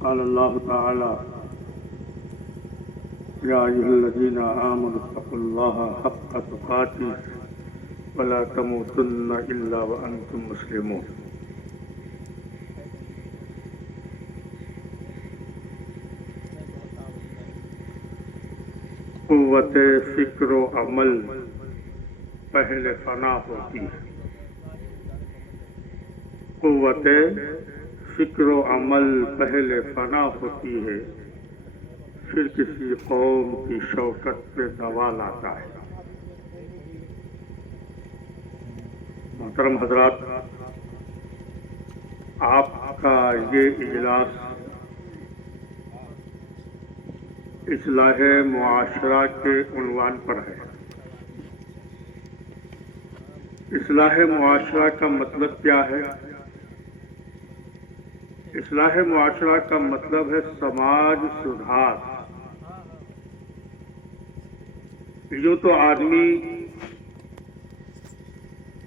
قال الله تعالى يا أيها الذين آمنوا اتقوا الله حق تقاته ولا تموتن إلا وأنتم مسلمون. قوت فکر و عمل پہلے فنا ہوتی ہے. قوت فکر و عمل پہلے فنا ہوتی ہے، پھر کسی قوم کی شوکت پہ زوال آتا ہے. محترم حضرات، آپ کا یہ اجلاس اصلاح معاشرہ کے عنوان پر ہے. اصلاح معاشرہ کا مطلب کیا ہے؟ اصلاح معاشرہ کا مطلب ہے سماج سدھار. یوں تو آدمی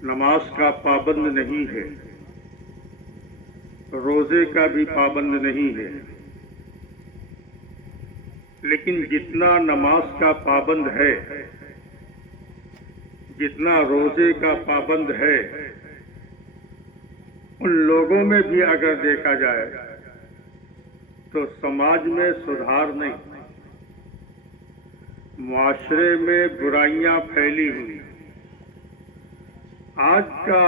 نماز کا پابند نہیں ہے، روزے کا بھی پابند نہیں ہے، لیکن جتنا نماز کا پابند ہے، جتنا روزے کا پابند ہے، ان لوگوں میں بھی اگر دیکھا جائے تو سماج میں سدھار نہیں، معاشرے میں برائیاں پھیلی ہوئی. آج کا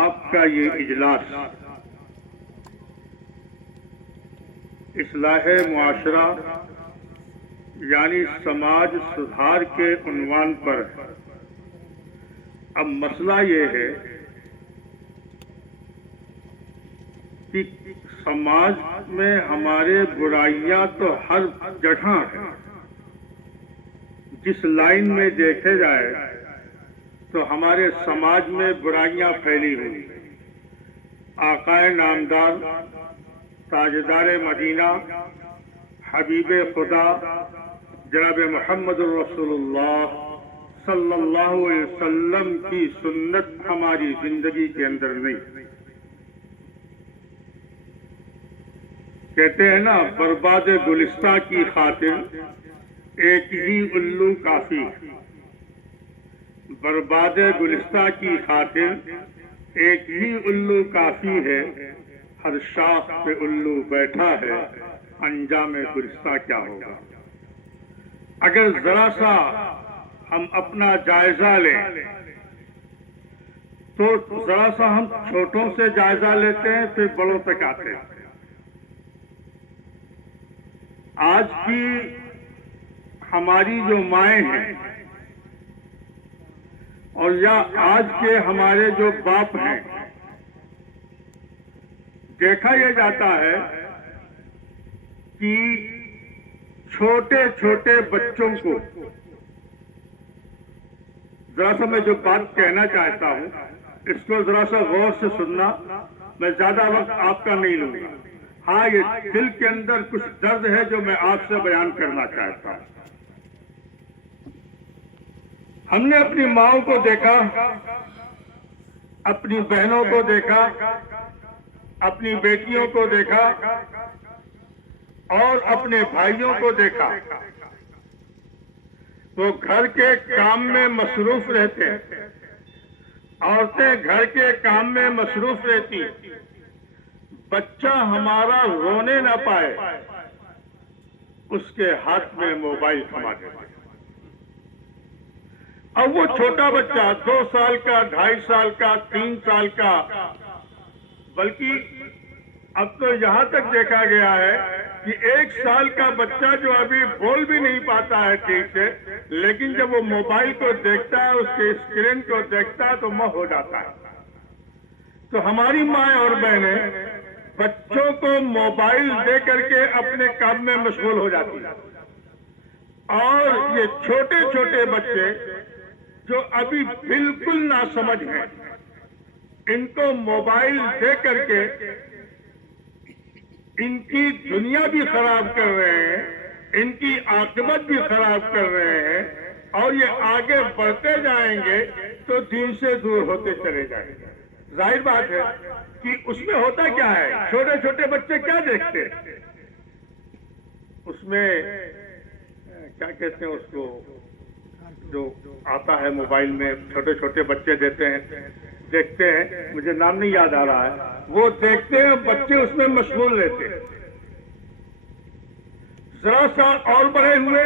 آپ کا یہ اجلاس اصلاح معاشرہ یعنی سماج سدھار کے عنوان پر ہے. اب مسئلہ یہ ہے کہ سماج میں ہمارے برائیاں تو ہر جگہ ہیں. جس لائن میں دیکھے جائے تو ہمارے سماج میں برائیاں پھیلی ہوئی. آقا نامدار تاجدار مدینہ حبیب خدا جناب محمد رسول اللہ صلی اللہ علیہ وسلم کی سنت ہماری زندگی کے اندر نہیں. کہتے ہیں نا، برباد گلستہ کی خاطر ایک ہی الو کافی. برباد گلستہ کی خاطر ایک ہی الو کافی ہے. ہر شاخ پہ الو بیٹھا ہے، انجام گلستہ کیا ہوگا. اگر ذرا سا ہم اپنا جائزہ لیں تو ذرا سا ہم چھوٹوں سے جائزہ لیتے ہیں، پھر بڑوں تک آتے ہیں. آج کی ہماری جو مائیں ہیں اور یا آج کے ہمارے جو باپ ہیں، دیکھا یہ جاتا ہے کہ چھوٹے چھوٹے بچوں کو، ذرا سا میں جو بات کہنا چاہتا ہوں اس کو ذرا سا غور سے سننا، میں زیادہ وقت آپ کا نہیں لوں گا. ہاں، یہ دل کے اندر کچھ درد ہے جو میں آپ سے بیان کرنا چاہتا ہوں. ہم نے اپنی ماؤں کو دیکھا، اپنی بہنوں کو دیکھا، اپنی بیٹیوں کو دیکھا اور اپنے بھائیوں کو دیکھا. وہ گھر کے کام میں مصروف رہتے ہیں، عورتیں گھر کے کام میں مصروف رہتی. بچہ ہمارا رونے نہ پائے اس کے ہاتھ میں موبائل تھما دیتے. اب وہ چھوٹا بچہ 2 سال کا، 2.5 سال کا، 3 سال کا، بلکہ اب تو یہاں تک دیکھا گیا ہے کہ 1 سال کا بچہ جو ابھی بول بھی نہیں پاتا ہے ٹھیک سے، لیکن جب وہ موبائل کو دیکھتا ہے، اس کے اسکرین کو دیکھتا ہے تو مہ ہو جاتا ہے. تو ہماری مائیں اور بہنیں بچوں کو موبائل دے کر کے اپنے کام میں مشغول ہو جاتی ہیں. اور یہ چھوٹے چھوٹے بچے جو ابھی بالکل ناسمجھ ہیں، ان کو موبائل دے کر کے ان کی دنیا بھی خراب کر رہے ہیں، ان کی عاقبت بھی خراب کر رہے ہیں، اور یہ آگے بڑھتے جائیں گے تو دین سے دور ہوتے چلے جائیں گے. ظاہر بات ہے کہ اس میں ہوتا کیا ہے، چھوٹے چھوٹے بچے کیا دیکھتے ہیں؟ اس میں کیا کہتے ہیں اس کو جو آتا ہے موبائل میں چھوٹے چھوٹے بچے دیتے ہیں دیکھتے ہیں، مجھے نام نہیں یاد آ رہا ہے، وہ دیکھتے ہیں بچے اس میں مشغول رہتے ہیں. ذرا سا اور بڑے ہوئے،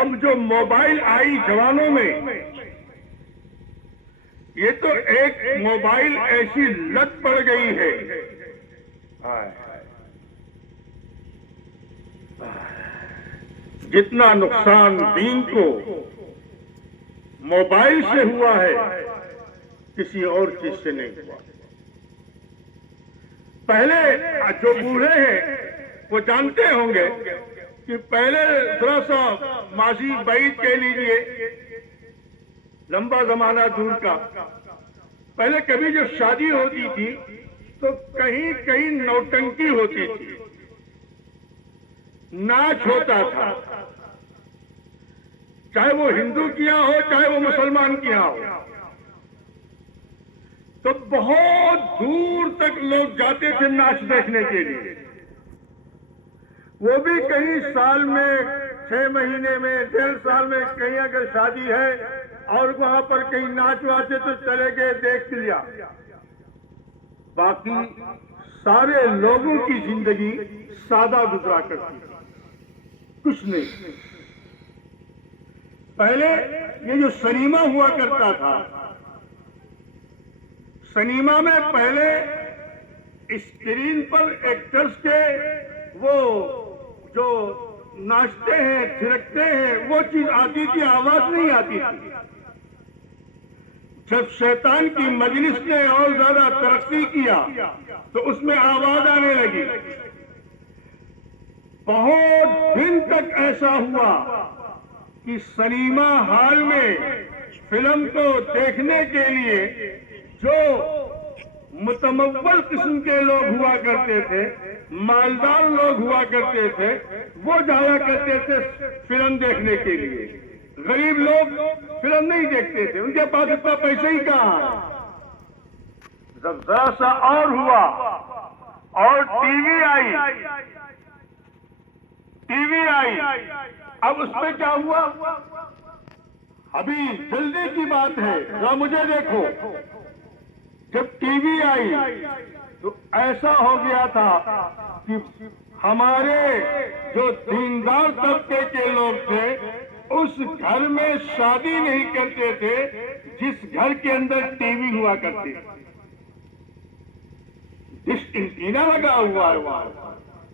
اب جو موبائل آئی جوانوں میں، یہ تو ایک موبائل ایسی لت پڑ گئی ہے. جتنا نقصان دین کو موبائل سے ہوا ہے کسی اور چیز سے نہیں ہوا. پہلے جو بوڑھے ہیں وہ جانتے ہوں گے کہ پہلے ذرا سا ماضی بعید کہہ لیجئے، لمبا زمانہ دور کا، پہلے کبھی جو شادی ہوتی تھی تو کہیں کہیں نوٹنکی ہوتی تھی، ناچ ہوتا تھا، چاہے وہ ہندو کیا ہو چاہے وہ مسلمان کیا ہو، تو بہت دور تک لوگ جاتے تھے ناچ دیکھنے کے لیے. وہ بھی کہیں سال میں 6 مہینے میں 1.5 سال میں کہیں اگر شادی ہے اور وہاں پر کہیں ناچ واچے تو چلے گئے دیکھ لیا. باقی سارے لوگوں کی زندگی سادہ گزرا کرتی تھی، کچھ نہیں. پہلے یہ جو سنیما ہوا کرتا تھا، سنیما میں پہلے اسکرین پر ایکٹرز کے وہ جو ناچتے ہیں تھرکتے ہیں وہ چیز آتی تھی، آواز نہیں آتی تھی. جب شیطان کی مجلس نے اور زیادہ ترقی کیا تو اس میں آواز آنے لگی. بہت دن تک ایسا ہوا کہ سنیما ہال میں فلم کو دیکھنے کے لیے جو متمول قسم کے لوگ ہوا کرتے تھے، مالدار لوگ ہوا کرتے تھے، وہ جایا کرتے تھے فلم دیکھنے کے لیے. غریب لوگ فلم نہیں دیکھتے تھے، ان کے پاس اتنا پیسہ ہی کہاں. جب ذرا سا اور ہوا اور ٹی وی آئی، اب اس میں کیا ہوا؟ ابھی جلدی کی بات ہے، ذرا مجھے دیکھو. جب ٹی وی آئی تو ایسا ہو گیا تھا کہ ہمارے جو دیندار طبقے کے لوگ تھے اس گھر میں شادی نہیں کرتے تھے جس گھر کے اندر ٹی وی ہوا کرتی تھی. ڈش اینٹینا لگا ہوا ہے وہاں،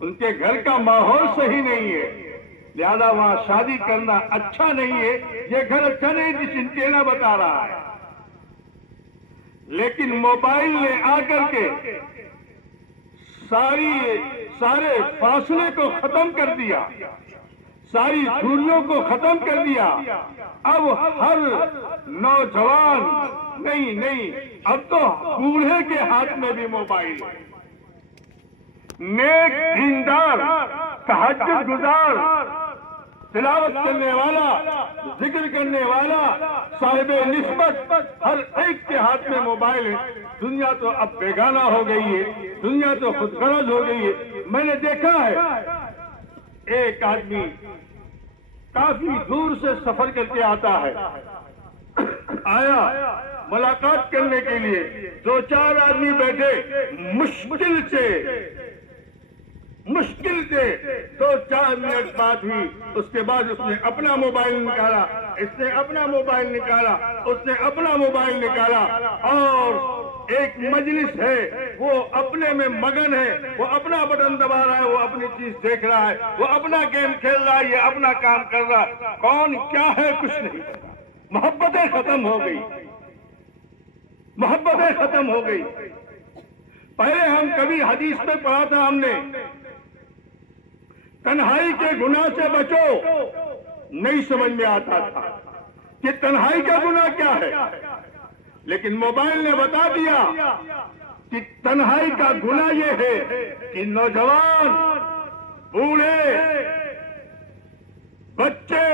ان کے گھر کا ماحول صحیح نہیں ہے، لہذا وہاں شادی کرنا اچھا نہیں ہے. یہ گھر اچھا نہیں، ڈش اینٹینا بتا رہا ہے. لیکن موبائل نے آ کر کے سارے فاصلے کو ختم کر دیا، ساری دوریوں کو ختم کر دیا. اب ہر نوجوان نہیں، اب تو بوڑھے کے ہاتھ میں بھی موبائل ہے. نیک دیندار، تہجد گزار، تلاوت کرنے والا، ذکر کرنے والا، صاحب نسبت، ہر ایک کے ہاتھ میں موبائل ہے. دنیا تو اب بیگانہ ہو گئی ہے، دنیا تو خود غرض ہو گئی ہے. میں نے دیکھا ہے ایک آدمی کافی دور سے سفر کر کے آتا ہے، آیا ملاقات کرنے کے لیے، 2-4 آدمی بیٹھے، مشکل سے 2-4 منٹ بعد ہی اس کے بعد اس نے اپنا موبائل نکالا، اس نے اپنا موبائل نکالا، اس نے اپنا موبائل نکالا، اور ایک مجلس ہے وہ اپنے میں مگن ہے، وہ اپنا بٹن دبا رہا ہے، وہ اپنی چیز دیکھ رہا ہے، وہ اپنا گیم کھیل رہا ہے، یہ اپنا کام کر رہا ہے. کون کیا ہے کچھ نہیں پتا. محبتیں ختم ہو گئی، محبتیں ختم ہو گئی. پہلے ہم کبھی حدیث میں پڑھا تھا ہم نے، تنہائی کے گناہ سے بچو، نہیں سمجھ میں آتا تھا کہ تنہائی کا گناہ کیا ہے. لیکن موبائل نے بتا دیا کہ تنہائی کا گناہ یہ ہے کہ نوجوان، بوڑھے، بچے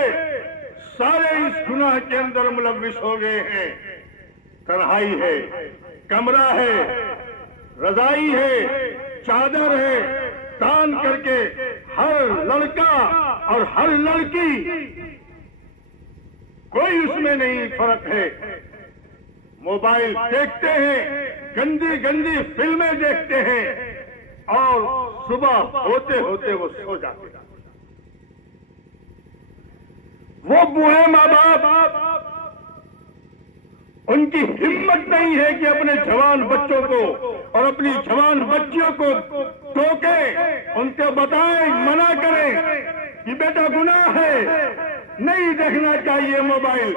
سارے اس گناہ کے اندر ملوث ہو گئے ہیں. تنہائی ہے، کمرہ ہے، رضائی ہے، چادر ہے، تان کر کے ہر لڑکا اور ہر لڑکی، کوئی اس میں نہیں فرق ہے، موبائل دیکھتے ہیں، گندی گندی فلمیں دیکھتے ہیں اور صبح ہوتے ہوتے وہ سو جاتے ہیں۔ وہ بوڑھے ماں باپ، ان کی ہمت نہیں ہے کہ اپنے جوان بچوں کو اور اپنی جوان بچیوں کو ٹوکیں، ان کو بتائیں، منع کریں کہ بیٹا گناہ ہے، نہیں دیکھنا چاہیے موبائل۔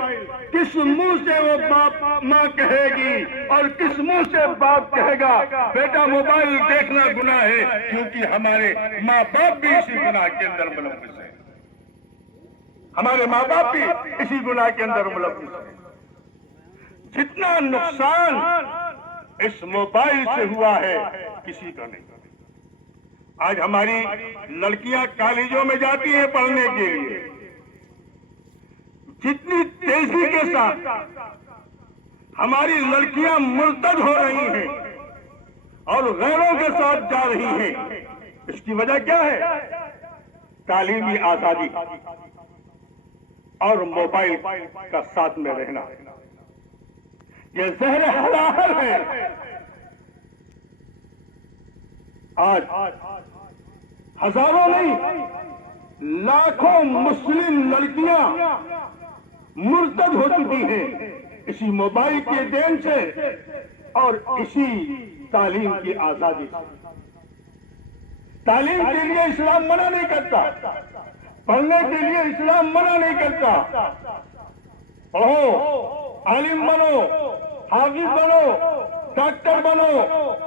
کس منہ سے وہ باپ ماں کہے گی اور کس منہ سے باپ کہے گا بیٹا موبائل دیکھنا گناہ ہے، کیونکہ ہمارے ماں باپ بھی اسی گناہ کے اندر ملوث ہیں، ہمارے ماں باپ بھی اسی گناہ کے اندر ملوث ہیں۔ جتنا نقصان اس موبائل سے ہوا ہے کسی کا نہیں۔ آج ہماری لڑکیاں کالجوں میں جاتی ہیں پڑھنے کے لیے، جتنی تیزی کے ساتھ ہماری لڑکیاں مرتد ہو رہی ہیں اور غیروں کے ساتھ جا رہی ہیں، اس کی وجہ کیا ہے؟ تعلیمی آزادی اور موبائل کا ساتھ میں رہنا۔ یہ زہر حلال ہے۔ آج ہزاروں نہیں، لاکھوں مسلم لڑکیاں مرتد ہو چکی ہیں اسی موبائل کے دین سے اور اسی تعلیم کی آزادی سے۔ تعلیم کے لیے اسلام منع نہیں کرتا، پڑھنے کے لیے اسلام منع نہیں کرتا۔ پڑھو، عالم بنو، حافظ بنو، ڈاکٹر بنو،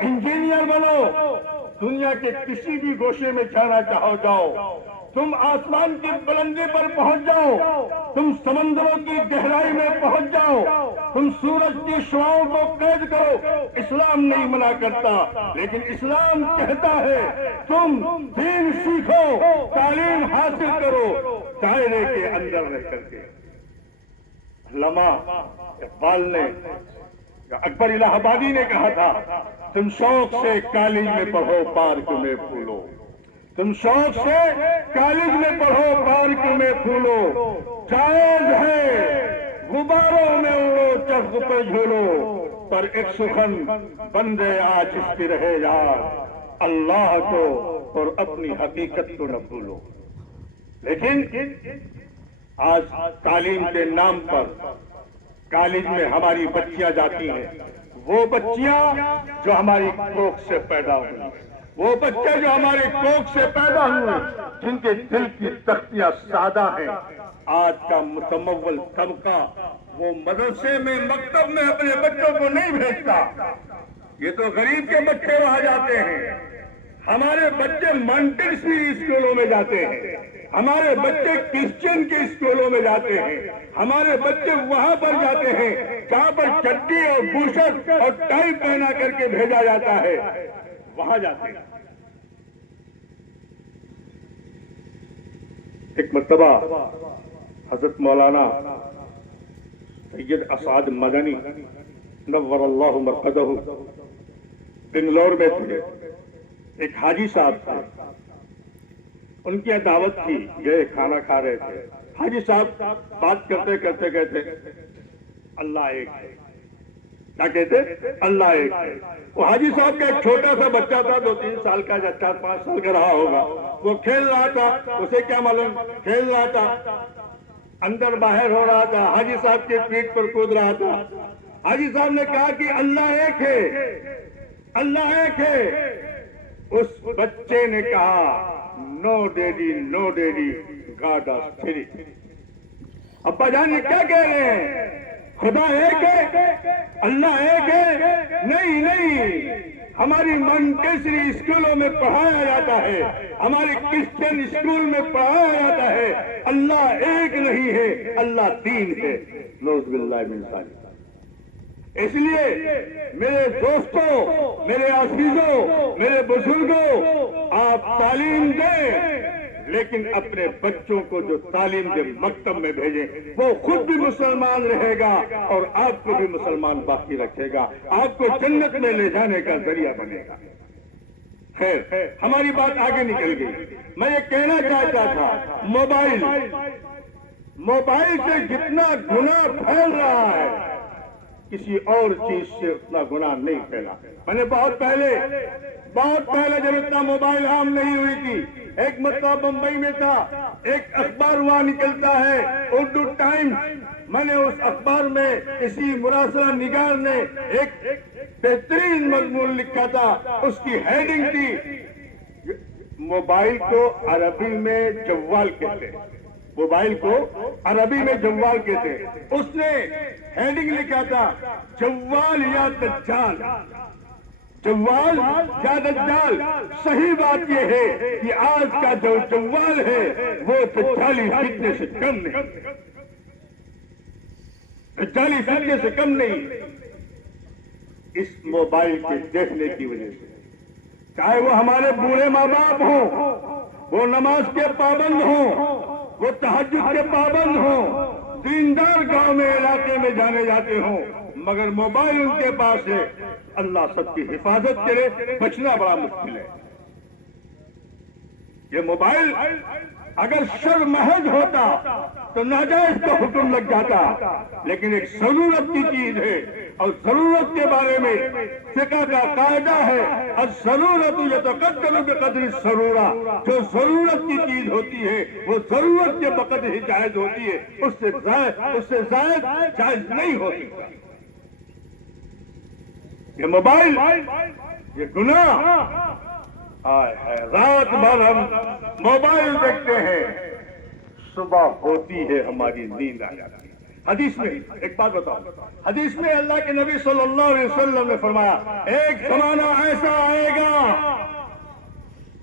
انجینئر بنو، دنیا کے کسی بھی گوشے میں جانا چاہو جاؤ، تم آسمان کی بلندی پر پہنچ جاؤ، تم سمندروں کی گہرائی میں پہنچ جاؤ، تم سورج کی شعاؤں کو قید کرو، اسلام نہیں منع کرتا، لیکن اسلام کہتا ہے تم دین سیکھو، تعلیم حاصل کرو، دائرے کے اندر رہ کر کے۔ علامہ اقبال نے، اکبر الہ آبادی نے کہا تھا، تم شوق سے کالج میں پڑھو، پارک میں پھولو، تم شوق سے کالج میں پڑھو، پارک میں پھولو، جائز ہے غباروں میں اڑو، چرخ پہ جھولو، پر ایک سخن بندے آج اس کی رہے یار، اللہ کو اور اپنی حقیقت کو نہ بھولو۔ لیکن آج تعلیم کے نام پر کالج میں ہماری بچیاں جاتی ہیں، وہ بچیاں جو ہماری کوکھ سے پیدا ہوئی، وہ بچے جو ہمارے کوکھ سے پیدا ہوئے، جن کے دل کی تختیاں سادہ ہیں، آج کا متمول طبقہ وہ مدرسے میں، مکتب میں اپنے بچوں کو نہیں بھیجتا، یہ تو غریب کے بچے وہاں جاتے ہیں۔ ہمارے بچے مانٹیسری اسکولوں میں جاتے ہیں، ہمارے بچے کرسچن کے اسکولوں میں جاتے ہیں، ہمارے بچے وہاں پر جاتے ہیں جہاں پر چڈی اور بوشٹ اور ٹائی پہنا کر کے بھیجا جاتا ہے، وہاں جاتے ہیں۔ ایک مرتبہ حضرت مولانا سید اسعد مدنی نور اللہ مرقدہ بنگلور میں تھے، ایک حاجی صاحب تھے، ان کی دعوت تھی، گئے کھانا کھا رہے تھے، حاجی صاحب بات کرتے کرتے کہتے اللہ ایک ہے، کیا کہتے؟ اللہ ایک ہے۔ وہ حاجی صاحب کا ایک چھوٹا سا بچہ تھا، 2-3 سال کا یا 4-5 سال کا رہا ہوگا، وہ کھیل رہا تھا، اسے کیا معلوم، کھیل رہا تھا، اندر باہر ہو رہا تھا، حاجی صاحب کے پیٹ پر کود رہا تھا۔ حاجی صاحب نے کہا کہ اللہ ایک ہے، اللہ ایک ہے۔ اس بچے نے کہا no daddy, no daddy, god of three. ابا جان یہ کیا کہہ رہے ہیں؟ خدا ایک ہے، اللہ ایک ہے؟ نہیں نہیں، ہماری مانٹیسری اسکولوں میں پڑھایا جاتا ہے، ہمارے کرسچن اسکول میں پڑھایا جاتا ہے اللہ ایک نہیں ہے، اللہ تین ہے۔ نعوذ باللہ من ذالک۔ اس لیے میرے دوستوں، میرے عزیزوں، میرے بزرگوں، آپ تعلیم دیں، لیکن اپنے بچوں کو جو تعلیم کے مکتب میں بھیجیں، وہ خود بھی مسلمان رہے گا اور آپ کو بھی مسلمان باقی رکھے گا، آپ کو جنت میں لے جانے کا ذریعہ بنے گا۔ خیر ہماری بات آگے نکل گئی. میں یہ کہنا چاہتا تھا موبائل سے جتنا گناہ پھیل رہا ہے کسی اور چیز سے اتنا گناہ نہیں پھیلا. میں نے بہت پہلے جب اتنا موبائل عام نہیں ہوئی تھی، ایک مرتبہ بمبئی میں تھا، ایک اخبار وہاں نکلتا ہے اردو ٹائمز. میں نے اس اخبار میں کسی مراسلہ نگار نے ایک بہترین مضمون لکھا تھا. اس کی ہیڈنگ تھی موبائل کو عربی میں جوال کہتے ہیں. موبائل کو عربی میں جوال کہتے ہیں. اس نے ہیڈنگ لکھا تھا جوال یا دجال. جوال یا دجال. صحیح بات یہ ہے کہ آج کا جو جوال ہے وہ دجالی فتنے سے کم نہیں. دجالی فتنے سے کم نہیں. اس موبائل کے دیکھنے کی وجہ سے چاہے وہ ہمارے بوڑھے ماں باپ ہوں، وہ نماز کے پابند ہوں، وہ تہجد کے پابند ہوں، دیندار گاؤں میں علاقے میں جانے جاتے ہوں، مگر موبائل ان کے پاس ہے. اللہ سب کی حفاظت کرے، بچنا بڑا مشکل ہے. یہ موبائل اگر شر محض ہوتا تو ناجائز کا حکم لگ جاتا، لیکن ایک ضرورت کی چیز ہے. اور ضرورت کے بارے میں فقہ کا قاعدہ ہے الضرورت یتقدر بقدر الضرورہ. جو ضرورت کی چیز ہوتی ہے وہ ضرورت کے بقدر ہی جائز ہوتی ہے، اس سے زائد جائز نہیں ہو سکتا. یہ موبائل، یہ گناہ، رات بھر ہم موبائل دیکھتے ہیں، صبح ہوتی ہے ہماری نیند آ جاتی ہے. حدیث میں ایک بات بتاؤں، حدیث میں اللہ کے نبی صلی اللہ علیہ وسلم نے فرمایا ایک زمانہ ایسا آئے گا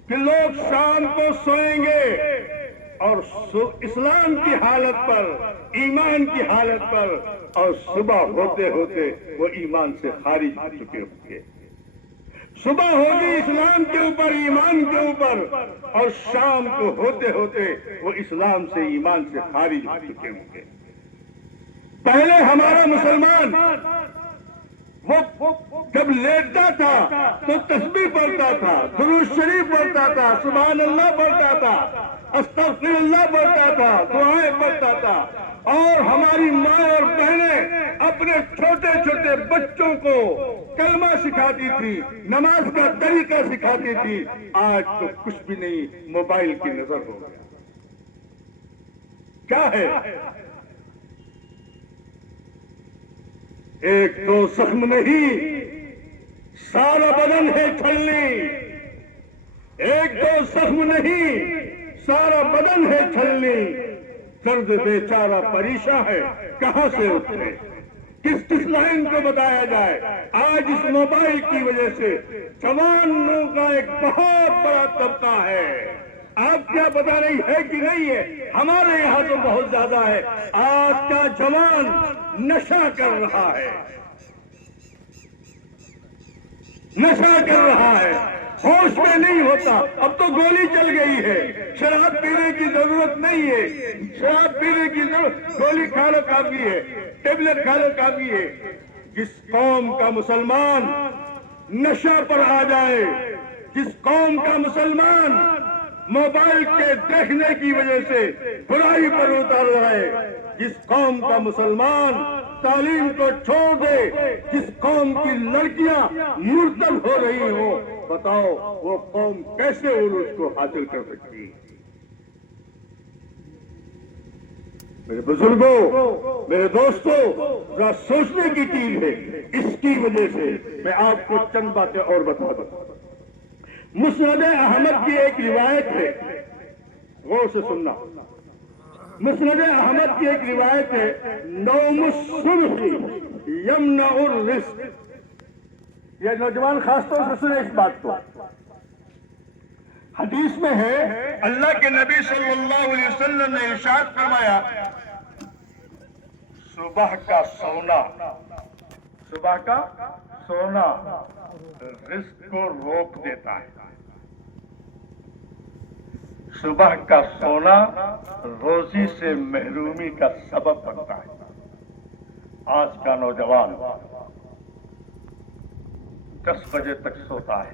کہ لوگ شام کو سوئیں گے اور اسلام کی حالت پر، ایمان کی حالت پر، اور صبح ہوتے ہوتے وہ ایمان سے خارج ہو چکے ہوں گے. صبح ہوگی اسلام کے اوپر، ایمان کے اوپر، اور شام کو ہوتے ہوتے وہ اسلام سے، ایمان سے خارج ہو چکے ہوں گے. پہلے ہمارا مسلمان وہ جب لیٹتا تھا تو تسبیح پڑھتا تھا، درود شریف پڑھتا تھا، سبحان اللہ پڑھتا تھا، استغفر اللہ پڑھتا تھا، دعائیں پڑھتا تھا. اور ہماری ماں اور بہنیں اپنے چھوٹے چھوٹے بچوں کو کلمہ سکھاتی تھی، نماز کا طریقہ سکھاتی تھی. آج تو کچھ بھی نہیں، موبائل کی نظر ہو گیا. کیا ہے؟ ایک دو زخم نہیں، سارا بدن ہے چھلنی. ایک دو زخم نہیں، سارا بدن ہے چھلنی. درد بیچارہ پریشاں ہے، کہاں سے اٹھے، کس لائن کو بتایا جائے. آج اس موبائل کی وجہ سے جوانوں کا ایک بہت بڑا طبقہ ہے. آپ کیا پتا نہیں ہے کہ نہیں ہے، ہمارے یہاں تو بہت زیادہ ہے. آج کا جوان نشہ کر رہا ہے، نشہ کر رہا ہے، ہوش میں نہیں ہوتا. اب تو گولی چل گئی ہے، شراب پینے کی ضرورت نہیں ہے. شراب پینے کی ضرورت، گولی کھا لو کافی ہے، ٹیبلٹ کھا لو کافی ہے. جس قوم کا مسلمان نشہ پر آ جائے، جس قوم کا مسلمان موبائل کے دیکھنے کی وجہ سے برائی پر اتر جائے، جس قوم کا مسلمان تعلیم کو چھوڑ دے، جس قوم کی لڑکیاں مرتد ہو رہی ہوں، بتاؤ وہ قوم کیسے عروج کو حاصل کر سکتی ہے؟ میرے بزرگوں، میرے دوستوں، ذرا سوچنے کی چیز ہے. اس کی وجہ سے میں آپ کو چند باتیں اور بتا دوں. مسند احمد کی ایک روایت ہے، غور سے سننا. مسند احمد کی ایک روایت ہے، نوم الصبح یمنع الرزق. یہ نوجوان خاص طور سے سنیں اس بات کو. حدیث میں ہے اللہ کے نبی صلی اللہ علیہ وسلم نے ارشاد فرمایا صبح کا سونا، صبح کا سونا رزق کو روک دیتا ہے. صبح کا سونا روزی سے محرومی کا سبب بنتا ہے. آج کا نوجوان 10 بجے تک سوتا ہے،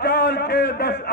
4, 6, 10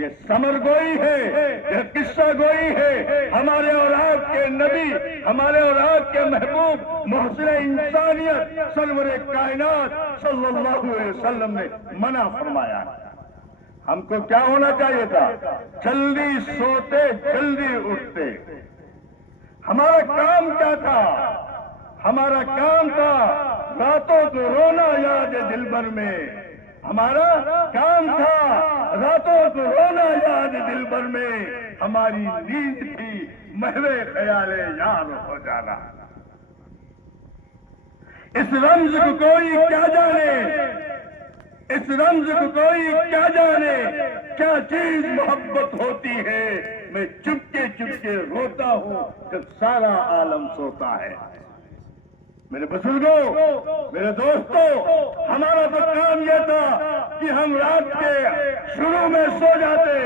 یہ ثمر گوئی ہے، یہ قصہ گوئی ہے۔ ہمارے اور آپ کے نبی، ہمارے اور آپ کے محبوب محسن انسانیت سرور کائنات صلی اللہ علیہ وسلم نے منع فرمایا۔ ہم کو کیا ہونا چاہیے تھا؟ جلدی سوتے، جلدی اٹھتے۔ ہمارا کام کیا تھا؟ ہمارا کام تھا راتوں کو رونا یاد دل بھر میں۔ ہمارا کام تھا راتوں کو رونا یاد دل بھر میں۔ ہماری نیند تھی محو خیال یار ہو جانا۔ اس رمز کو کوئی کیا جانے، اس رمز کو کوئی کیا جانے، کیا چیز محبت ہوتی ہے۔ میں چپکے چپکے روتا ہوں جب سارا عالم سوتا ہے۔ میرے بزرگوں، میرے دوستوں، ہمارا تو کام یہ تھا کہ ہم رات کے شروع میں سو جاتے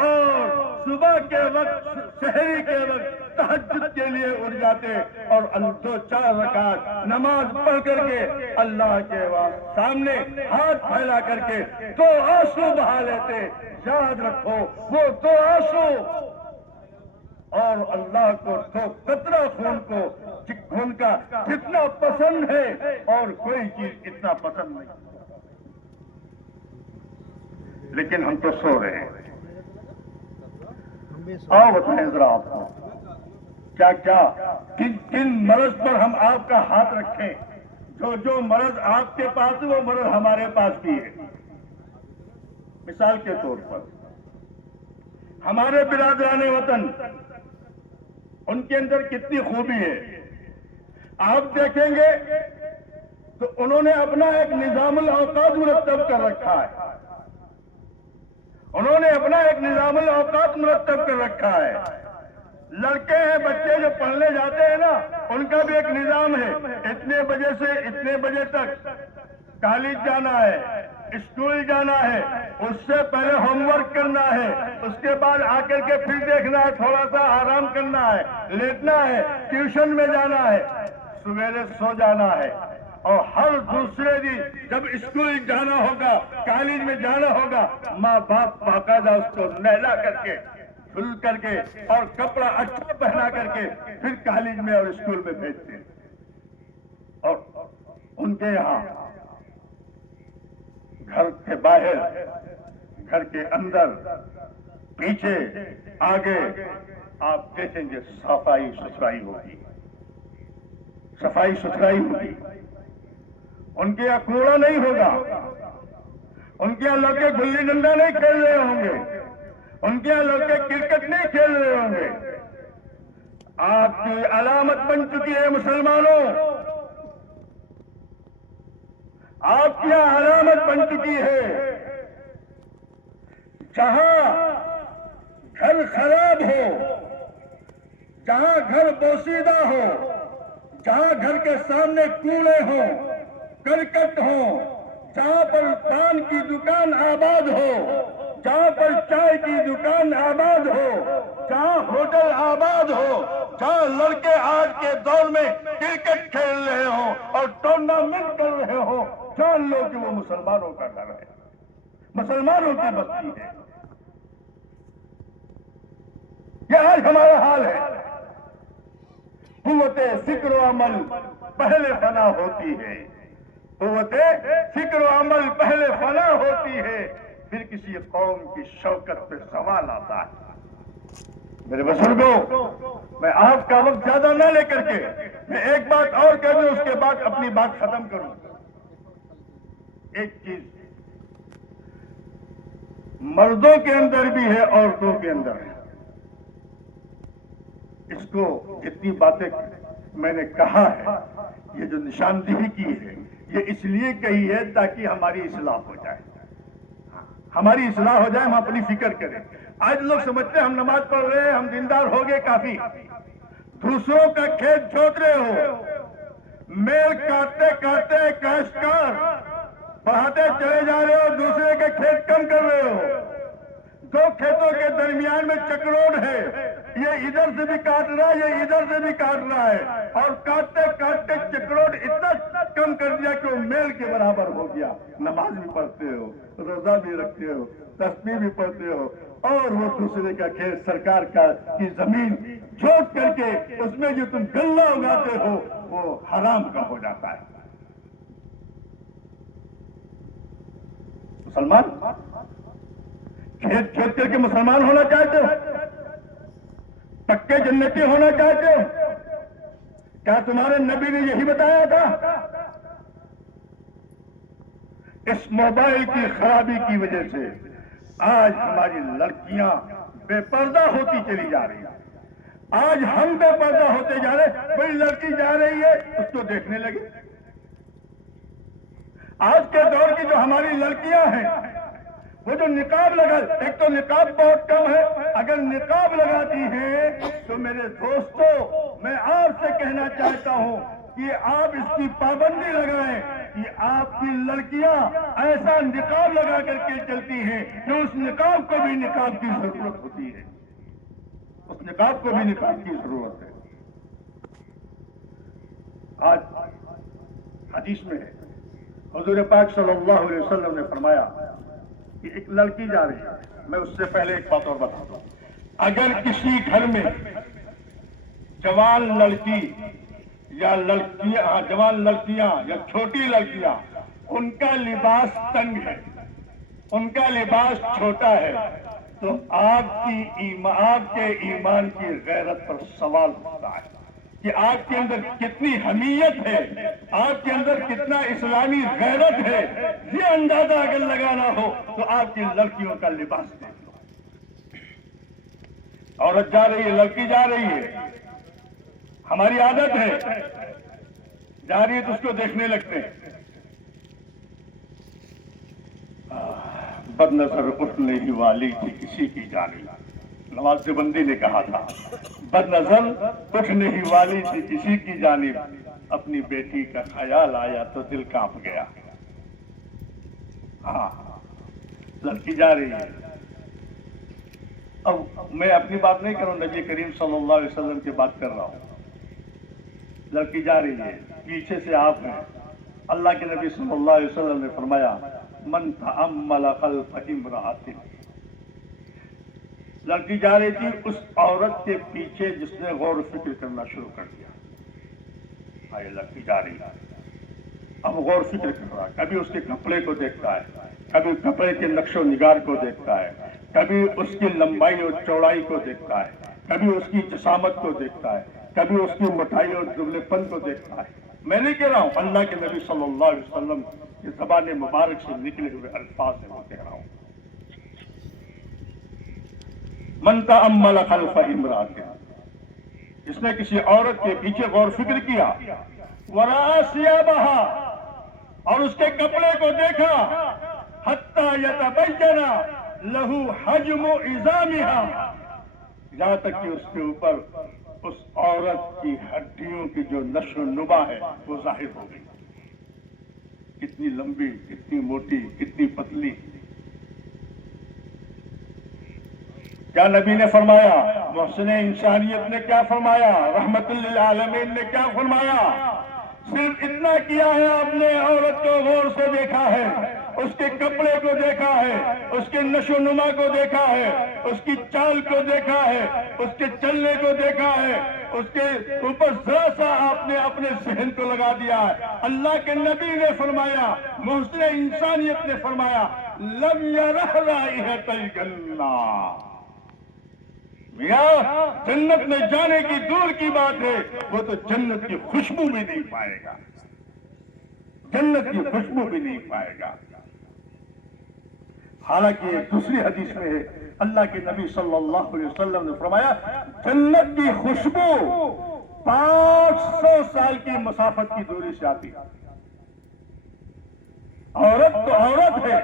اور صبح کے وقت، سحری کے وقت تہجد کے لیے اٹھ جاتے اور 2-4 رکعت نماز پڑھ کر کے اللہ کے سامنے ہاتھ پھیلا کر کے 2 آنسو بہا لیتے۔ یاد رکھو، وہ 2 آنسو اور اللہ کو 2 قطرہ خون کا کتنا پسند ہے، اور کوئی چیز اتنا پسند نہیں۔ لیکن ہم تو سو رہے ہیں۔ آؤ بتائیں ذرا آپ کو، کن مرض پر ہم آپ کا ہاتھ رکھیں؟ جو مرض آپ کے پاس ہے وہ مرض ہمارے پاس بھی ہے۔ مثال کے طور پر ہمارے برادران وطن، ان کے اندر کتنی خوبی ہے۔ آپ دیکھیں گے تو انہوں نے اپنا ایک نظام الاوقات مرتب کر رکھا ہے۔ انہوں نے اپنا ایک نظام الاوقات مرتب کر رکھا ہے۔ لڑکے ہیں، بچے جو پڑھنے جاتے ہیں نا، ان کا بھی ایک نظام ہے۔ اتنے بجے سے اتنے بجے تک کالج جانا ہے، اسکول جانا ہے، اس سے پہلے ہوم ورک کرنا ہے، اس کے بعد آ کر کے پھر دیکھنا ہے، تھوڑا سا آرام کرنا ہے، لیٹنا ہے، ٹیوشن میں جانا ہے، سویرے سو جانا ہے۔ اور ہر دوسرے دن جب اسکول جانا ہوگا، کالج میں جانا ہوگا، ماں باپ باقاعدہ اس کو نہلا کر کے، دھل کر کے اور کپڑا اچھا پہنا کر کے پھر کالج میں اور اسکول میں بھیجتے ہیں۔ اور ان کے یہاں گھر کے باہر، گھر کے اندر، پیچھے، آگے آپ دیکھیں گے صفائی ستھرائی ہوگی، صفائی ستھرائی ہوگی۔ ان کے یہاں کوڑا نہیں ہوگا، ان کے یہاں لڑکے گلی ڈنڈا نہیں کھیل رہے ہوں گے، ان کے یہاں لڑکے کرکٹ نہیں کھیل رہے ہوں گے۔ آپ کی علامت بن چکی ہے مسلمانوں، آپ کی علامت بن چکی ہے۔ جہاں گھر خراب ہو، جہاں گھر بوسیدہ ہو، جہاں گھر کے سامنے کوڑے ہوں، کرکٹ ہوں، جہاں پر پان کی دکان آباد ہو، جہاں پر چائے کی دکان آباد ہو، جہاں ہوٹل آباد ہو، جہاں لڑکے آج کے دور میں کرکٹ کھیل رہے ہوں اور ٹورنامنٹ کر رہے ہوں، جان لو کہ وہ مسلمانوں کا گھر ہے، مسلمانوں کی بستی ہے۔ یہ آج ہمارا حال ہے۔ قوت فکر و عمل پہلے فنا ہوتی ہے، قوت فکر و عمل پہلے فنا ہوتی ہے، پھر کسی قوم کی شوکت پہ سوال آتا ہے۔ میرے بزرگوں، میں آپ کا وقت زیادہ نہ لے کر کے میں ایک بات اور کہہ دوں، اس کے بعد اپنی بات ختم کروں۔ ایک چیز مردوں کے اندر بھی ہے، عورتوں کے اندر ہے۔ اس کو اتنی باتیں میں نے کہا ہے، یہ جو نشاندہی کی ہے، یہ اس لیے کہی ہے تاکہ ہماری اصلاح ہو جائے، ہماری اصلاح ہو جائے، ہم اپنی فکر کریں۔ آج لوگ سمجھتے ہیں ہم نماز پڑھ رہے ہیں، ہم دیندار ہو گئے کافی۔ دوسروں کا کھیت جوت رہے ہو، میل کاٹتے کاٹتے کاشتکار بڑھاتے چلے جا رہے ہو، دوسرے کے کھیت کم کر رہے ہو۔ 2 کھیتوں کے درمیان میں چکروڈ ہے، یہ ادھر سے بھی کاٹ رہا ہے، یہ ادھر سے بھی کاٹ رہا ہے، اور کاٹتے کاٹتے چکروڈ اتنا کم کر دیا کہ وہ میل کے برابر ہو گیا۔ نماز بھی پڑھتے ہو، روزہ بھی رکھتے ہو، تسبیح بھی پڑھتے ہو، اور وہ دوسرے کا کھیت سرکار کی زمین جھوٹ کر کے اس میں جو تم غلہ اگاتے ہو وہ حرام کا ہو جاتا ہے۔ مسلمان کھیت کھیت کر کے مسلمان ہونا چاہتے ہو؟ پکے جنتی ہونا چاہتے ہو؟ کیا تمہارے نبی نے یہی بتایا تھا؟ اس موبائل کی خرابی کی وجہ سے آج ہماری لڑکیاں بے پردہ ہوتی چلی جا رہی ہیں۔ آج ہم بے پردہ ہوتے جا رہے، کوئی لڑکی جا رہی ہے اس کو دیکھنے لگے۔ آج کے دور کی جو ہماری لڑکیاں ہیں وہ جو نقاب لگا، ایک تو نقاب بہت کم ہے، اگر نقاب لگاتی ہیں تو میرے دوستو میں آپ سے کہنا چاہتا ہوں کہ آپ اس کی پابندی لگائیں کہ آپ کی لڑکیاں ایسا نقاب لگا کر کے چلتی ہیں کہ اس نقاب کو بھی نقاب کی ضرورت ہوتی ہے، اس نقاب کو بھی نقاب کی ضرورت ہے۔ آج حدیث میں ہے، حضور پاک صلی اللہ علیہ وسلم نے فرمایا کہ ایک لڑکی جا رہی ہے۔ میں اس سے پہلے ایک بات اور بتاتا ہوں، اگر کسی گھر میں جوان لڑکی یا جوان لڑکیاں یا چھوٹی لڑکیاں، ان کا لباس تنگ ہے، ان کا لباس چھوٹا ہے، تو آپ کے ایمان کی غیرت پر سوال اٹھتا ہے کہ آپ کے اندر کتنی حمیت ہے، آپ کے اندر کتنا اسلامی غیرت ہے۔ یہ اندازہ اگر لگانا ہو تو آپ کی لڑکیوں کا لباس دیکھ لو۔ عورت جا رہی ہے، لڑکی جا رہی ہے، ہماری عادت ہے، جا رہی ہے تو اس کو دیکھنے لگتے ہیں۔ بد نظر اٹھنے ہی والی تھی کسی کی جانب، نواز دیوبندی نے کہا تھا، بد نظر اٹھنے ہی والی تھی کسی کی جانب، اپنی بیٹی کا خیال آیا تو دل کانپ گیا۔ ہاں، لڑکی جا رہی ہے۔ اب میں اپنی بات نہیں کروں، نبی کریم صلی اللہ علیہ وسلم کی بات کر رہا ہوں۔ لڑکی جا رہی ہے، پیچھے سے آپ ہیں، اللہ کے نبی صلی اللہ علیہ وسلم نے فرمایا من تأمل خلف امرأۃ، لڑکی جا رہی تھی، اس عورت کے پیچھے جس نے غور و فکر کرنا شروع کر دیا۔ یہ لڑکی جا رہی ہے، اب غور و فکر کر رہا ہے، کبھی اس کے کپڑے کو دیکھتا ہے، کبھی کپڑے کے نقش و نگار کو دیکھتا ہے، کبھی اس کی لمبائی اور چوڑائی کو دیکھتا ہے، کبھی اس کی جسامت کو دیکھتا ہے، کبھی اس کی موٹائی اور دبلے پن کو دیکھتا ہے۔ میں نہیں کہہ رہا ہوں، اللہ کے نبی صلی اللہ علیہ وسلم کی زبان مبارک سے نکلے ہوئے الفاظ ہیں، وہ کہہ رہا ہوں۔ من تأمل خلف امرأۃ، جس نے کسی عورت کے پیچھے غور فکر کیا، ورأى ثيابها، اور اس کے کپڑے کو دیکھا، حتى يتبين له حجم عظامها، یہاں تک کہ اس کے اوپر اس عورت کی ہڈیوں کی جو نشو و نما ہے وہ ظاہر ہو گئی، کتنی لمبی، کتنی موٹی، کتنی پتلی۔ کیا نبی نے فرمایا؟ محسن انسانیت نے کیا فرمایا؟ رحمت للعالمین نے کیا فرمایا؟ صرف اتنا کیا ہے، آپ نے عورت کو غور سے دیکھا ہے، اس کے کپڑے کو دیکھا ہے، اس کے نشو و نما کو دیکھا ہے، اس کی چال کو دیکھا ہے، اس کے چلنے کو دیکھا ہے، اس کے اوپر ذرا سا آپ نے اپنے ذہن کو لگا دیا ہے۔ اللہ کے نبی نے فرمایا، محسن انسانیت نے فرمایا لم یرہ رائحۃ الجنہ، میاں جنت میں جانے کی دور کی بات ہے، وہ تو جنت کی خوشبو بھی نہیں پائے گا، جنت کی خوشبو بھی نہیں پائے گا۔ حالانکہ ایک دوسری حدیث میں ہے، اللہ کے نبی صلی اللہ علیہ وسلم نے فرمایا جنت کی خوشبو 500 سال کی مسافت کی دوری سے آتی ہے۔ عورت تو عورت ہے،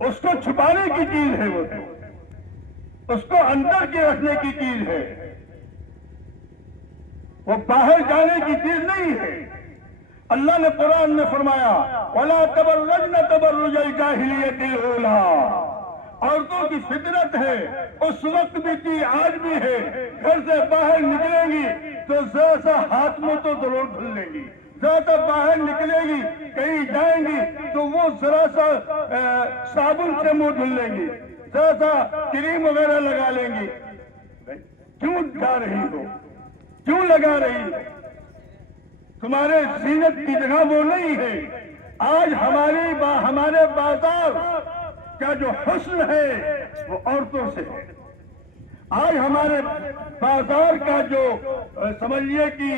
اس کو چھپانے کی چیز ہے، وہ تو اس کو اندر کے رکھنے کی چیز ہے، وہ باہر جانے کی چیز نہیں ہے۔ اللہ نے قرآن میں فرمایا وَلَا تَبَرَّجْنَ تَبَرُّجَ الْجَاهِلِيَّةِ الْأُولَىٰ، عورتوں کی فطرت ہے، اس وقت بھی تھی، آج بھی ہے، گھر سے باہر نکلیں گی تو ذرا سا ہاتھ میں تو ضرور دھل لیں گی، ذرا سا باہر نکلے گی، کہیں جائیں گی تو وہ ذرا سا صابن سے منہ دھل لیں گی، ذرا سا کریم وغیرہ لگا لیں گی. کیوں جا رہی ہو؟ کیوں لگا رہی ہو؟ تمہارے زینت کی جگہ وہ نہیں ہے. آج ہمارے بازار کا جو حسن ہے وہ عورتوں سے ہے. آج ہمارے بازار کا جو سمجھیے کہ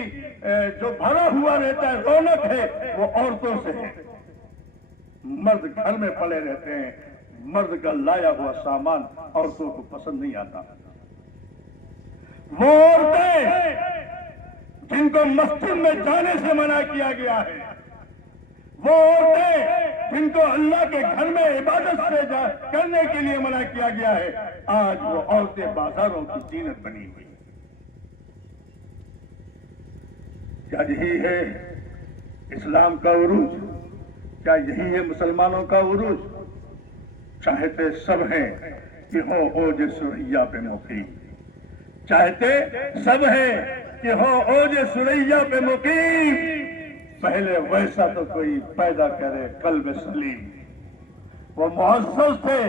جو بھرا ہوا رہتا ہے رونق ہے وہ عورتوں سے ہے. مرد گھر میں پڑے رہتے ہیں، مرد کا لایا ہوا سامان عورتوں کو پسند نہیں آتا. وہ عورتیں جن کو مسجد میں جانے سے منع کیا گیا ہے، وہ عورتیں جن کو اللہ کے گھر میں عبادت سے کرنے کے لیے منع کیا گیا ہے، آج وہ عورتیں بازاروں کی زینت بنی ہوئی. کیا یہی ہے اسلام کا عروج؟ کیا یہی ہے مسلمانوں کا عروج؟ چاہتے سب ہیں کہ ہو اوج سریا پہ مقیم، چاہتے سب ہیں کہ ہو اوج سریا پہ مقیم. پہلے ویسا تو کوئی پیدا کرے قلب سلیم. وہ معزز تھے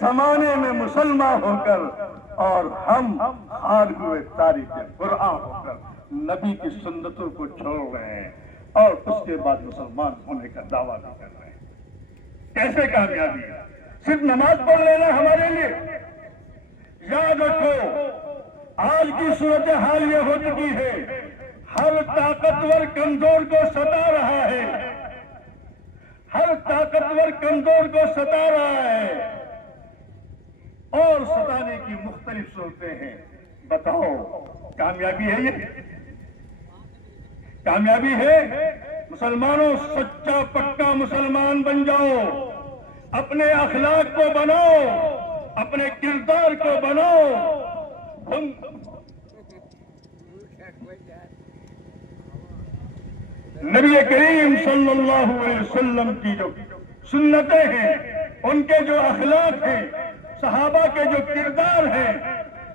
زمانے میں مسلمان ہو کر، اور ہم ہار ہوئے تاریخ قرآن ہو کر نبی کی سنتوں کو چھوڑ رہے ہیں اور اس کے بعد مسلمان ہونے کا دعویٰ بھی کر رہے ہیں. کیسے کامیابی ہے؟ صرف نماز پڑھ لینا ہمارے لیے؟ یاد رکھو آج کی صورتحال یہ ہو چکی ہے، ہر طاقتور کمزور کو ستا رہا ہے، ہر طاقتور کمزور کو ستا رہا ہے، اور ستانے کی مختلف صورتیں ہیں. بتاؤ کامیابی ہے؟ یہ کامیابی ہے؟ مسلمانوں سچا پکا مسلمان بن جاؤ، اپنے اخلاق کو بناؤ، اپنے کردار کو بناؤ. نبی کریم صلی اللہ علیہ وسلم کی جو سنتیں ہیں، ان کے جو اخلاق ہیں، صحابہ کے جو کردار ہیں،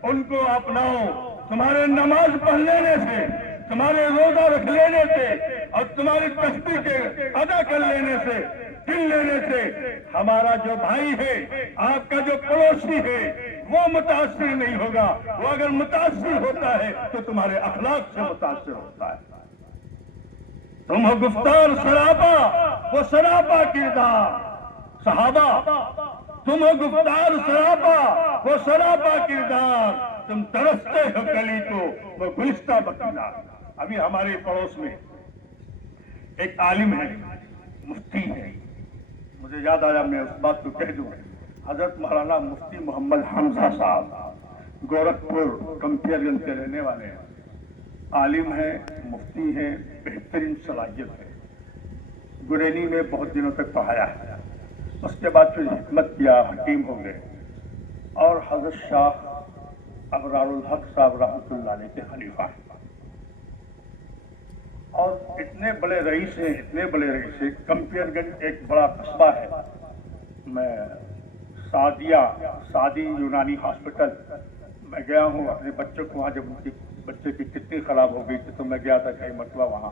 ان کو اپناؤ. تمہارے نماز پڑھ لینے سے، تمہارے روزہ رکھ لینے سے اور تمہاری تسبیح ادا کر لینے سے، گن لینے سے ہمارا جو بھائی ہے، آپ کا جو پڑوسی ہے، وہ متاثر نہیں ہوگا. وہ اگر متاثر ہوتا ہے تو تمہارے اخلاق سے متاثر ہوتا ہے. تم ہو گفتار سراپا، وہ سراپا کردار. صحابہ تم ہو گفتار سراپا، وہ سراپا کردار. تم ترستے ہو کلی کو، وہ گلستہ بکیدار. ابھی ہمارے پڑوس میں ایک عالم ہے، مفتی ہے، مجھے یاد آیا میں اس بات کو کہہ دوں. حضرت مولانا مفتی محمد حمزہ صاحب گورکھپور کمپیر گنج کے رہنے والے ہیں. عالم ہے، مفتی ہے، بہترین صلاحیت ہے. گرینی میں بہت دنوں تک پڑھایا ہے. اس کے بعد پھر حکمت کیا، حکیم ہو گئے، اور حضرت شاہ ابرار الحق صاحب رحمۃ اللہ علیہ کے خلیفہ ہیں. اور اتنے بڑے رئیس ہیں، اتنے بڑے رئیس ہیں. کمپیر گنج ایک بڑا قصبہ ہے. میں سعدی یونانی ہاسپٹل میں گیا ہوں اپنے بچوں کو وہاں، جب ان کی بچے کی کتنی خراب ہو گئی تھی تو میں گیا تھا کئی مرتبہ وہاں،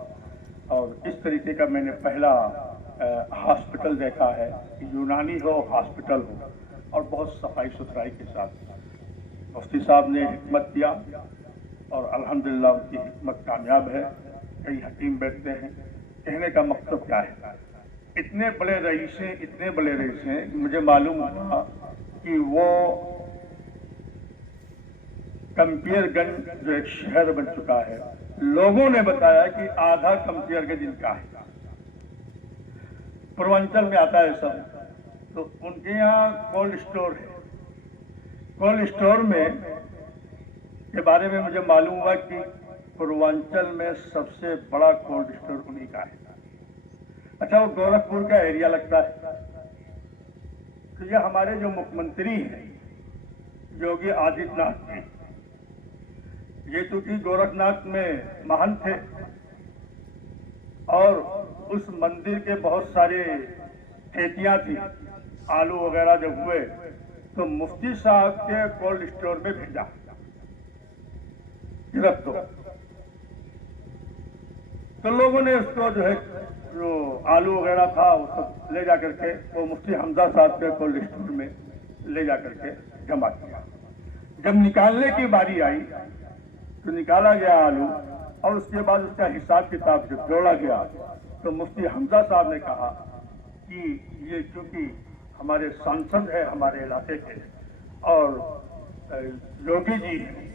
اور اس طریقے کا میں نے پہلا ہاسپٹل دیکھا ہے، یونانی ہو، ہاسپٹل ہو، اور بہت صفائی ستھرائی کے ساتھ. مفتی صاحب نے حکمت کیا اور الحمدللہ ان کی حکمت کامیاب ہے. کئی حکیم بیٹھتے ہیں. کہنے کا مقصد کیا ہے؟ اتنے بڑے رئیس ہیں، مجھے معلوم ہوا کہ وہ کمپیر گنج جو ایک شہر بن چکا ہے، لوگوں نے بتایا کہ آدھا کمپیر گنج ان کا ہے. پوروانچل میں آتا ہے سب، تو ان کے یہاں کولڈ اسٹور ہے. کولڈ اسٹور میں کے بارے میں مجھے معلوم ہوا کہ پوروانچل میں سب سے بڑا کولڈ اسٹور انہی کا ہے. اچھا، وہ گورکھپور کا ایریا لگتا ہے. تو یہ ہمارے جو مکھ منتری ہیں یوگی آدتیہ ناتھ جی، یہ چونکہ گورکھ ناتھ میں مہنت تھے، اور اس مندر کے بہت سارے کھیتیاں تھیں، آلو وغیرہ جب ہوئے تو مفتی صاحب کے کولڈ اسٹور میں بھیجا کہ رکھ دو. تو لوگوں نے اس کو جو ہے جو آلو وغیرہ تھا وہ سب لے جا کر کے وہ مفتی حمزہ صاحب کے کولڈ اسٹور میں لے جا کر کے جمع کیا. جب نکالنے کی باری آئی تو نکالا گیا آلو اور اس کے بعد اس کا حساب کتاب جب جوڑا گیا تو مفتی حمزہ صاحب نے کہا کہ یہ چونکہ ہمارے سانسد ہے ہمارے علاقے کے اور یوگی جی ہیں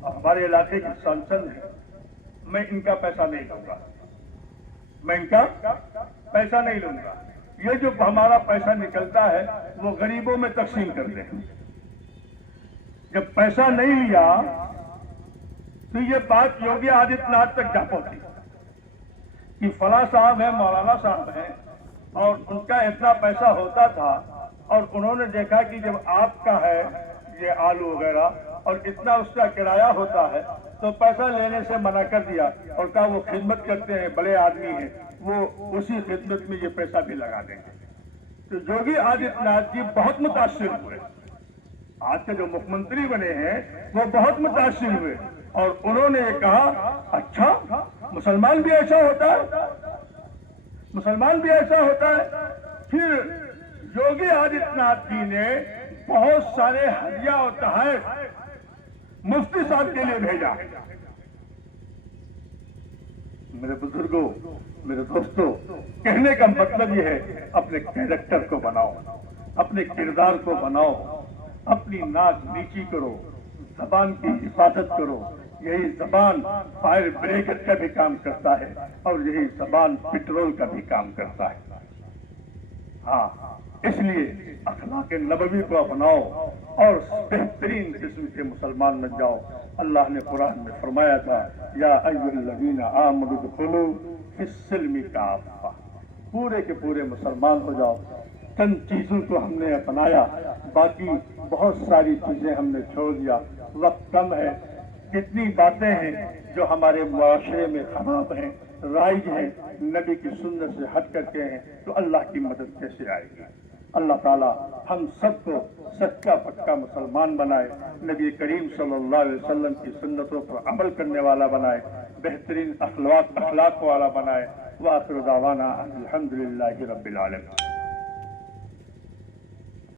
اور ہمارے علاقے کے سانسد ہیں، میں ان کا پیسہ نہیں لوں گا، میں ان کا پیسہ نہیں لوں گا. یہ جو ہمارا پیسہ نکلتا ہے وہ غریبوں میں تقسیم کر دیں. جب پیسہ نہیں لیا تو یہ بات یوگی آدتیہ ناتھ تک جا پہنچی کہ فلاں صاحب ہیں، مولانا صاحب ہیں اور ان کا اتنا پیسہ ہوتا تھا اور انہوں نے دیکھا کہ جب آپ کا ہے یہ آلو وغیرہ اور اتنا اس کا کرایہ ہوتا ہے تو پیسہ لینے سے منع کر دیا اور کہا وہ خدمت کرتے ہیں، بڑے آدمی ہیں، وہ اسی خدمت میں یہ پیسہ بھی لگا دیں گے. تو یوگی آدتیہ ناتھ جی بہت متاثر ہوئے، آج کے جو مکھ منتری بنے ہیں وہ بہت متاثر ہوئے اور انہوں نے یہ کہا اچھا مسلمان بھی ایسا ہوتا ہے، مسلمان بھی ایسا ہوتا ہے. پھر یوگی آدتیہ ناتھ جی نے بہت سارے ہدیہ اور تحائف مفتی صاحب کے لیے بھیجا. میرے بزرگوں، میرے دوستوں، کہنے کا مطلب یہ ہے اپنے کیریکٹر کو بناؤ، اپنے کردار کو بناؤ، اپنی ناک نیچی کرو، زبان کی حفاظت کرو. یہی زبان فائر بریکر کا بھی کام کرتا ہے اور یہی زبان پٹرول کا بھی کام کرتا ہے. ہاں، اس لیے اخلاق نبوی کو اپناؤ اور بہترین قسم کے مسلمان بن جاؤ. اللہ نے قرآن میں فرمایا تھا یا ایھا الذین آمنوا ادخلوا فی السلم کافہ، پورے کے پورے مسلمان ہو جاؤ. چند چیزوں کو ہم نے اپنایا، باقی بہت ساری چیزیں ہم نے چھوڑ دیا. وقت کم ہے، کتنی باتیں ہیں جو ہمارے معاشرے میں خراب ہیں، رائج ہیں، نبی کی سنت سے ہٹ کر کے ہیں، تو اللہ کی مدد کیسے آئے گی؟ اللہ تعالیٰ ہم سب کو سچا پکا مسلمان بنائے، نبی کریم صلی اللہ علیہ وسلم کی سنتوں پر عمل کرنے والا بنائے، بہترین اخلاق والا بنائے. وآخر دعوانا الحمدللہ رب العالمین.